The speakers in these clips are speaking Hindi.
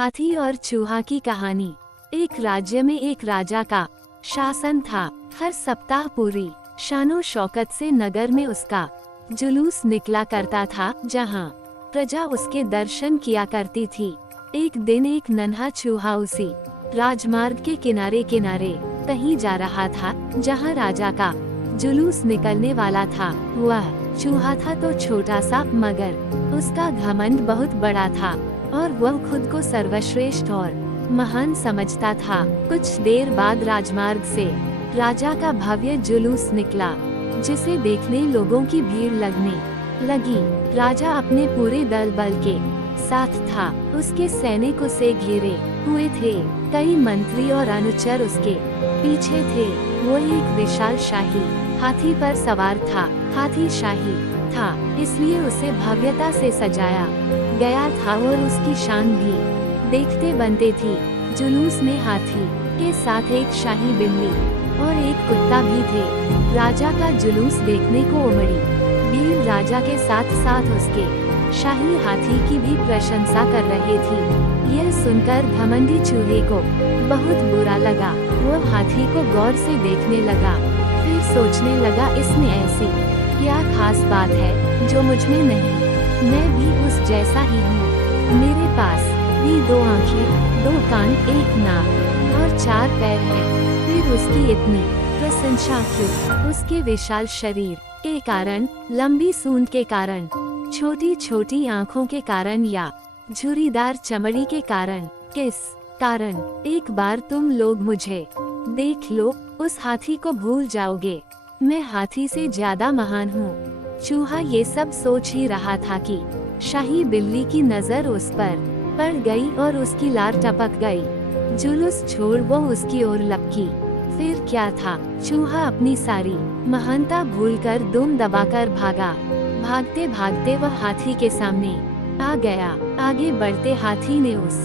हाथी और चूहा की कहानी। एक राज्य में एक राजा का शासन था। हर सप्ताह पूरी शानो शौकत से नगर में उसका जुलूस निकला करता था, जहां प्रजा उसके दर्शन किया करती थी। एक दिन एक नन्हा चूहा उसी राजमार्ग के किनारे किनारे कहीं जा रहा था, जहां राजा का जुलूस निकलने वाला था। वह चूहा था तो छोटा सा, मगर उसका घमंड बहुत बड़ा था और वह खुद को सर्वश्रेष्ठ और महान समझता था। कुछ देर बाद राजमार्ग से राजा का भव्य जुलूस निकला, जिसे देखने लोगों की भीड़ लगने लगी। राजा अपने पूरे दल बल के साथ था। उसके सैनिक उसे घेरे हुए थे। कई मंत्री और अनुचर उसके पीछे थे। वो एक विशाल शाही हाथी पर सवार था। हाथी शाही था, इसलिए उसे भव्यता से सजाया गया था और उसकी शान भी देखते बनते थी। जुलूस में हाथी के साथ एक शाही बिल्ली और एक कुत्ता भी थे। राजा का जुलूस देखने को उमड़ी भीड़ राजा के साथ साथ उसके शाही हाथी की भी प्रशंसा कर रही थी। यह सुनकर घमंडी चूहे को बहुत बुरा लगा। वो हाथी को गौर से देखने लगा, फिर सोचने लगा, इसमें ऐसी क्या खास बात है जो मुझ में नहीं। मैं भी उस जैसा ही हूँ। मेरे पास भी 2 आँखें, 2 कान, 1 नाक और 4 पैर हैं। फिर उसकी इतनी प्रशंसा क्यों? उसके विशाल शरीर के कारण, लंबी सूंड के कारण, छोटी छोटी आँखों के कारण या झुर्रीदार चमड़ी के कारण? किस कारण? एक बार तुम लोग मुझे देख लो, उस हाथी को भूल जाओगे। मैं हाथी से ज्यादा महान हूँ। चूहा ये सब सोच ही रहा था कि शाही बिल्ली की नजर उस पर पड़ गई और उसकी लार टपक गई। जुलूस छोड़ वो उसकी ओर लपकी। फिर क्या था, चूहा अपनी सारी महानता भूलकर दुम दबाकर भागा। भागते भागते वह हाथी के सामने आ गया। आगे बढ़ते हाथी ने उस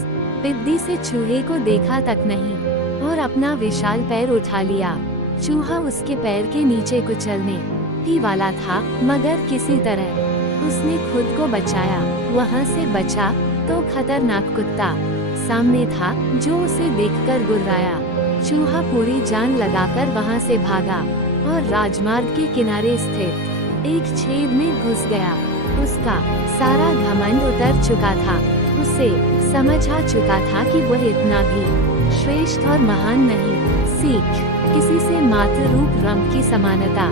पिद्दी से चूहे को देखा तक नहीं और अपना विशाल पैर उठा लिया। चूहा उसके पैर के नीचे कुचलने ही वाला था, मगर किसी तरह उसने खुद को बचाया। वहां से बचा तो खतरनाक कुत्ता सामने था, जो उसे देखकर गुर्राया। चूहा पूरी जान लगाकर वहां से भागा और राजमार्ग के किनारे स्थित एक छेद में घुस गया। उसका सारा घमंड उतर चुका था। उसे समझ आ चुका था कि वह इतना भी श्रेष्ठ और महान नहीं। सीख, किसी से मात्र रूप रंग की समानता